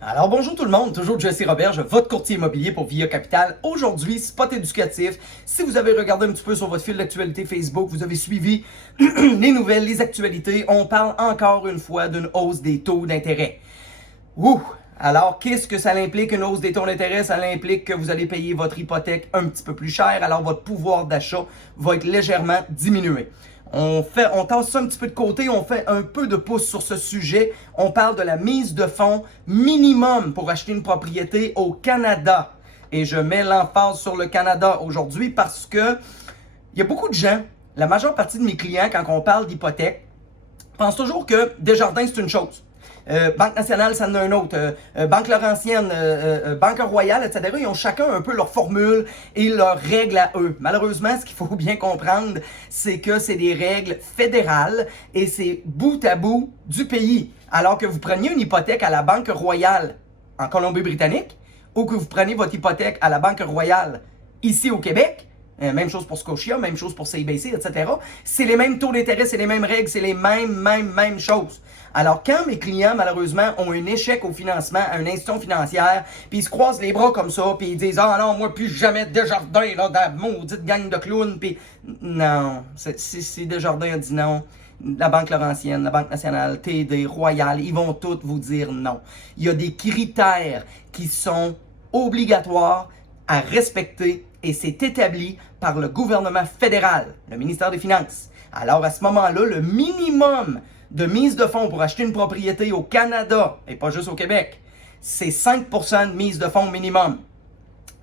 Alors bonjour tout le monde, toujours Jesse Roberge, votre courtier immobilier pour Via Capital. Aujourd'hui, spot éducatif. Si vous avez regardé un petit peu sur votre fil d'actualité Facebook, vous avez suivi les nouvelles, les actualités, on parle encore une fois d'une hausse des taux d'intérêt. Ouh! Alors, qu'est-ce que ça implique, une hausse des taux d'intérêt? Ça implique que vous allez payer votre hypothèque un petit peu plus cher, alors votre pouvoir d'achat va être légèrement diminué. On tasse ça un petit peu de côté, on fait un peu de pouce sur ce sujet. On parle de la mise de fonds minimum pour acheter une propriété au Canada. Et je mets l'emphase sur le Canada aujourd'hui parce que il y a beaucoup de gens, la majeure partie de mes clients, quand on parle d'hypothèque, pensent toujours que Desjardins, c'est une chose. Banque nationale, ça en a un autre. Banque Laurentienne, Banque Royale, etc. Ils ont chacun un peu leur formule et leurs règles à eux. Malheureusement, ce qu'il faut bien comprendre, c'est que c'est des règles fédérales et c'est bout à bout du pays. Alors que vous preniez une hypothèque à la Banque Royale en Colombie-Britannique ou que vous preniez votre hypothèque à la Banque Royale ici au Québec, même chose pour Scotia, même chose pour CIBC, etc. C'est les mêmes taux d'intérêt, c'est les mêmes règles, c'est les mêmes choses. Alors, quand mes clients, malheureusement, ont un échec au financement à une institution financière, puis ils se croisent les bras comme ça, puis ils disent « Ah non, moi, plus jamais Desjardins, là, dans la maudite gang de clowns. » Puis non, si Desjardins a dit non, la Banque Laurentienne, la Banque nationale, TD, Royale, ils vont tous vous dire non. Il y a des critères qui sont obligatoires à respecter et c'est établi par le gouvernement fédéral, le ministère des Finances. Alors à ce moment-là, le minimum de mise de fonds pour acheter une propriété au Canada, et pas juste au Québec, c'est 5% de mise de fonds minimum.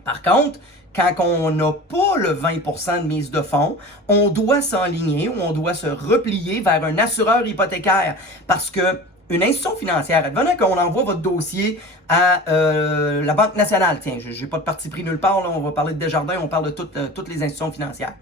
Par contre, quand on n'a pas le 20% de mise de fonds, on doit s'enligner ou on doit se replier vers un assureur hypothécaire parce que une institution financière, advenant qu'on envoie votre dossier à la Banque nationale, tiens, je n'ai pas de parti pris nulle part, là, on va parler de Desjardins, on parle de toutes les institutions financières.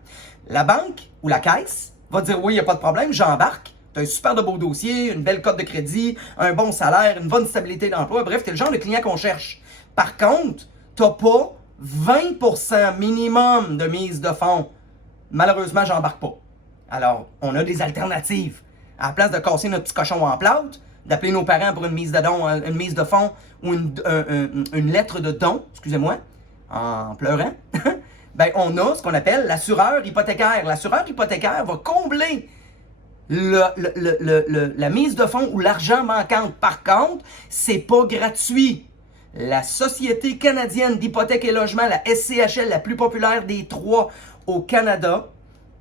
La banque ou la caisse va dire oui, il n'y a pas de problème, j'embarque, tu as un super de beau dossier, une belle cote de crédit, un bon salaire, une bonne stabilité d'emploi, bref, tu es le genre de client qu'on cherche. Par contre, tu n'as pas 20% minimum de mise de fonds. Malheureusement, j'embarque pas. Alors, on a des alternatives. À la place de casser notre petit cochon en plâtre, d'appeler nos parents pour une mise de fonds ou une lettre de don, excusez-moi, en pleurant, ben on a ce qu'on appelle l'assureur hypothécaire. L'assureur hypothécaire va combler la mise de fonds ou l'argent manquant. Par contre, c'est pas gratuit. La Société canadienne d'hypothèque et logement, la SCHL, la plus populaire des trois au Canada,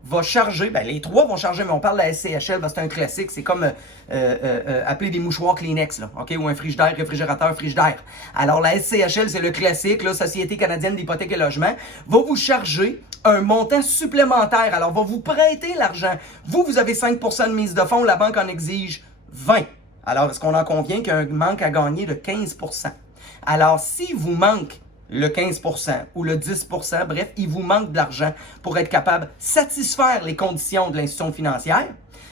va charger, ben les trois vont charger, mais on parle de la SCHL, ben c'est un classique, c'est comme appeler des mouchoirs Kleenex, là, ok, ou un frigidaire, réfrigérateur, frigidaire. Alors la SCHL, c'est le classique, la Société canadienne d'hypothèque et logement, va vous charger un montant supplémentaire, alors va vous prêter l'argent. Vous avez 5% de mise de fonds, la banque en exige 20. Alors, est-ce qu'on en convient qu'il y a un manque à gagner de 15%? Alors, si vous manque le 15% ou le 10%, bref, il vous manque de l'argent pour être capable de satisfaire les conditions de l'institution financière,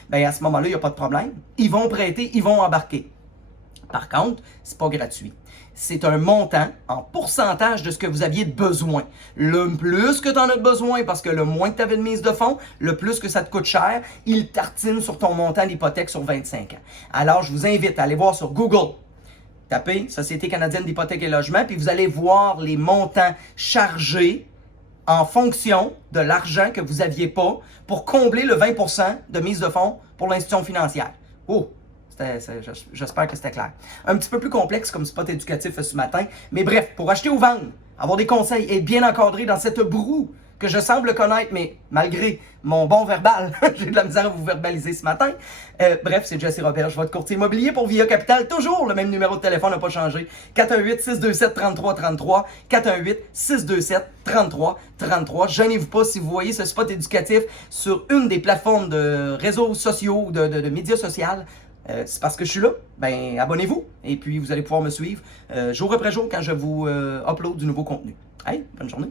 bien à ce moment-là, il n'y a pas de problème. Ils vont prêter, ils vont embarquer. Par contre, ce n'est pas gratuit. C'est un montant en pourcentage de ce que vous aviez de besoin. Le plus que tu en as besoin, parce que le moins que tu avais de mise de fonds, le plus que ça te coûte cher, il tartine sur ton montant d'hypothèque sur 25 ans. Alors, je vous invite à aller voir sur Google. Tapez Société canadienne d'hypothèque et logement, puis vous allez voir les montants chargés en fonction de l'argent que vous n'aviez pas pour combler le 20% de mise de fonds pour l'institution financière. Oh! J'espère que c'était clair. Un petit peu plus complexe comme spot éducatif ce matin, mais bref, pour acheter ou vendre, avoir des conseils et être bien encadré dans cette broue que je semble connaître, mais malgré mon bon verbal, j'ai de la misère à vous verbaliser ce matin. Bref, c'est Jesse Roberge, votre courtier immobilier pour Via Capital. Toujours le même numéro de téléphone n'a pas changé. 418-627-3333. 418-627-3333. Gênez-vous pas si vous voyez ce spot éducatif sur une des plateformes de réseaux sociaux ou de médias sociaux. C'est parce que je suis là, ben abonnez-vous et puis vous allez pouvoir me suivre jour après jour quand je vous upload du nouveau contenu. Hey, bonne journée!